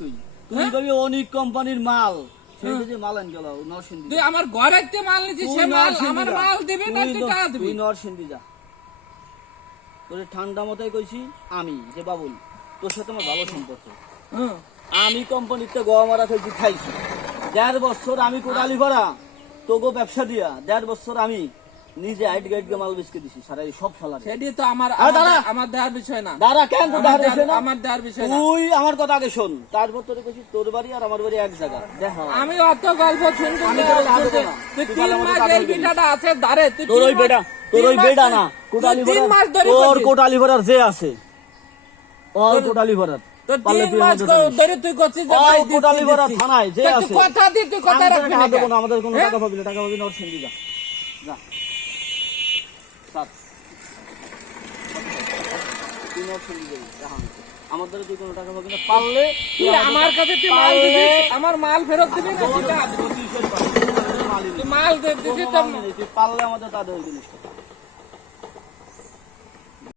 তুই তুই কবি অনেক কোম্পানির মাল সেইটা যে মাল আন গেল নরসিংদী তুই আমার ঘরেতে মাল নিছিস সে মাল আমার মাল দিবি না তুই টাকা দিবি তুই নরসিংদী যা তোরে ঠান্ডা মতোই কইছি আমি যে বাবুল তোর সাথে আমার ভালো সম্পর্ক আমি কোম্পানিতে গোয়া মারা খাইছি খাইছি 1.5 বছর আমি কোটালি ভরা তোগো ব্যবসা দিয়া 1.5 বছর আমি নিজে হাইট গাইড কে মাল বেচকে দিছি সারা এই সব সালারে সেটি তো আমার আমার দেওয়ার বিষয় না দাঁড়া কেন তো দাঁড়া বিষয় না আমার দেওয়ার বিষয় না তুই আমার কথা আগে শোন তারপর তোরে কইছি তোর বাড়ি আর আমার বাড়ি এক জায়গা দেখ আমি অত গল্প শুনতে তুই 3 মাস এই বিটাটা আছে ধারে তুই তোর ওই বেটা না কোটালি ভরা তোর কোটালি ভরার যে আছে ওর কোটালি ভরার তো 3 মাস ধরে তুই করছিস যে ভাই কোটালি ভরা থানায় যে আছে তুই কথা দি তুই কথা রাখবি না দেব না আমাদের কোনো টাকা পাবি না টাকা পাবি না ওর সঙ্গে যা যা সাত তুই ওর সঙ্গে যাবি রাহান আমাদের তুই কোনো টাকা পাবি না পারলে তুই আমার কাছে তুই মাল দিবি আমার মাল ফেরত দিবি না তুই মাল দিবি তুই পারলে আমাদের তাদের ওই জিনিসটা